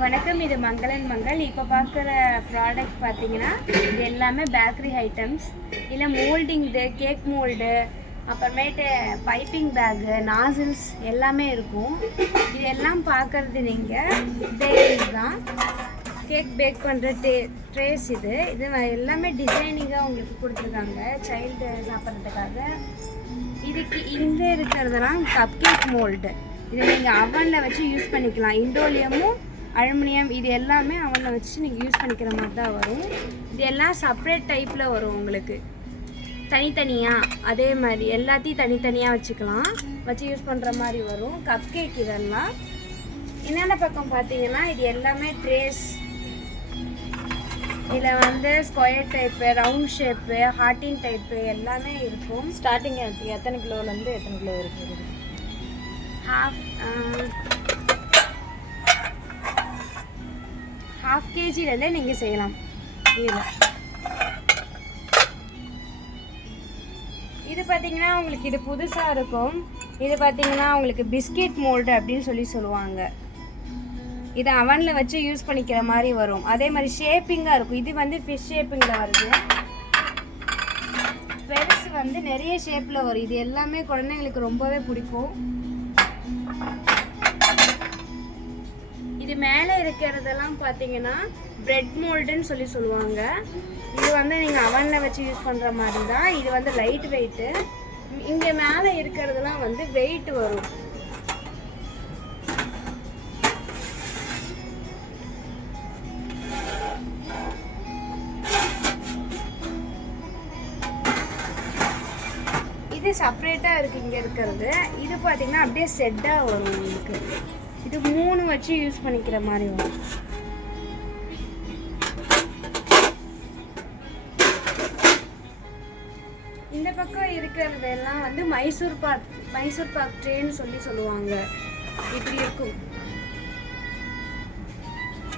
வணக்கம் இது மங்களன் மங்கள். இப்போ பார்க்குற ப்ராடக்ட் பார்த்தீங்கன்னா இது எல்லாமே பேக்கரி ஐட்டம்ஸ் இல்லை மோல்டிங் இது கேக் மோல்டு அப்புறமேட்டு பைப்பிங் பேகு நாசில்ஸ் எல்லாமே இருக்கும். இது எல்லாம் பார்க்குறது நீங்கள் பேக்கிங் தான். கேக் பேக் பண்ணுற டே ட்ரேஸ் இது. இது எல்லாமே டிசைனிங்காக உங்களுக்கு கொடுத்துருக்காங்க சைல்டு சாப்பிட்றதுக்காக. இதுக்கு இந்த இருக்கிறதெல்லாம் கப் கேக் மோல்டு இதை நீங்கள் அவனில் வச்சு யூஸ் பண்ணிக்கலாம். இண்டோலியமும் அலுமினியம் இது எல்லாமே அவனில் வச்சு நீங்கள் யூஸ் பண்ணிக்கிற மாதிரி தான் வரும். இது எல்லாம் செப்பரேட் டைப்பில் வரும் உங்களுக்கு. தனித்தனியாக அதே மாதிரி எல்லாத்தையும் தனித்தனியாக வச்சுக்கலாம். வச்சு யூஸ் பண்ணுற மாதிரி வரும். கப் கேக் இதெல்லாம். என்னென்ன பக்கம் பார்த்தீங்கன்னா இது எல்லாமே ட்ரேஸ் இதில் வந்து ஸ்கொயர் டைப்பு ரவுண்ட் ஷேப்பு ஹார்டின் டைப்பு எல்லாமே இருக்கும். ஸ்டார்டிங் எத்தனை கிலோலேருந்து எத்தனை கிலோ இருக்குது? ஹாஃப் ஹாஃப் கேஜிலேருந்தே நீங்கள் செய்யலாம். இதில் இது பார்த்தீங்கன்னா உங்களுக்கு இது புதுசாக இருக்கும். இது பார்த்தீங்கன்னா உங்களுக்கு பிஸ்கெட் மோல்டு அப்படின்னு சொல்லி சொல்லுவாங்க. இது அவனில் வச்சு யூஸ் பண்ணிக்கிற மாதிரி வரும். அதே மாதிரி ஷேப்பிங்காக இருக்கும். இது வந்து ஃபிஷ் ஷேப்பிங்கில் வருது. பெருசு வந்து நிறைய ஷேப்பில் வரும். இது எல்லாமே குழந்தைங்களுக்கு ரொம்பவே பிடிக்கும். இது மேலே இருக்கிறதெல்லாம் பார்த்தீங்கன்னா பிரெட் மோல்டுன்னு சொல்லி சொல்லுவாங்க. இது வந்து நீங்கள் அவனில் வச்சு யூஸ் பண்ணுற மாதிரி தான் இது வந்து லைட் வெயிட்டு இங்கே மேலே இருக்கிறதெல்லாம் வந்து வெயிட் வரும். இது செப்பரேட்டாக இருக்குது இங்கே இருக்கிறது. இது பார்த்தீங்கன்னா அப்படியே செட்டாக வரும் உங்களுக்கு. இது மூணு வச்சு யூஸ் பண்ணிக்கிற மாதிரி வரும். இந்த பக்கம் இருக்கிறது எல்லாம் வந்து மைசூர் பாக் மைசூர் பாக் ட்ரேன்னு சொல்லி சொல்லுவாங்க. இப்படி இருக்கும்.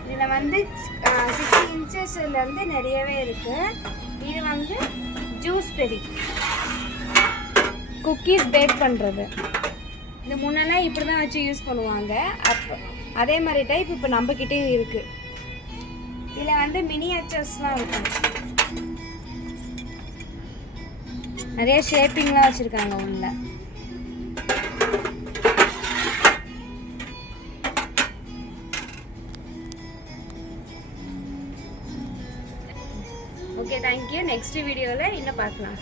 இதில் வந்து சிக்ஸ்டி இன்ச்சஸ்லேருந்து நிறையவே இருக்கு. இது வந்து ஜூஸ் பெரி குக்கீஸ் பேக் பண்ணுறது இந்த முன்னெல்லாம் இப்படி தான் வச்சு யூஸ் பண்ணுவாங்க. அப்போ அதே மாதிரி டைப் இப்போ நம்மக்கிட்டேயும் இருக்குது இதில் வந்து மினியேச்சர்ஸ்லாம் இருக்கும். நிறைய ஷேப்பிங்லாம் வச்சுருக்காங்க உள்ள. ஓகே தேங்க்யூ நெக்ஸ்ட் வீடியோவில் இன்னும் பார்க்கலாம்.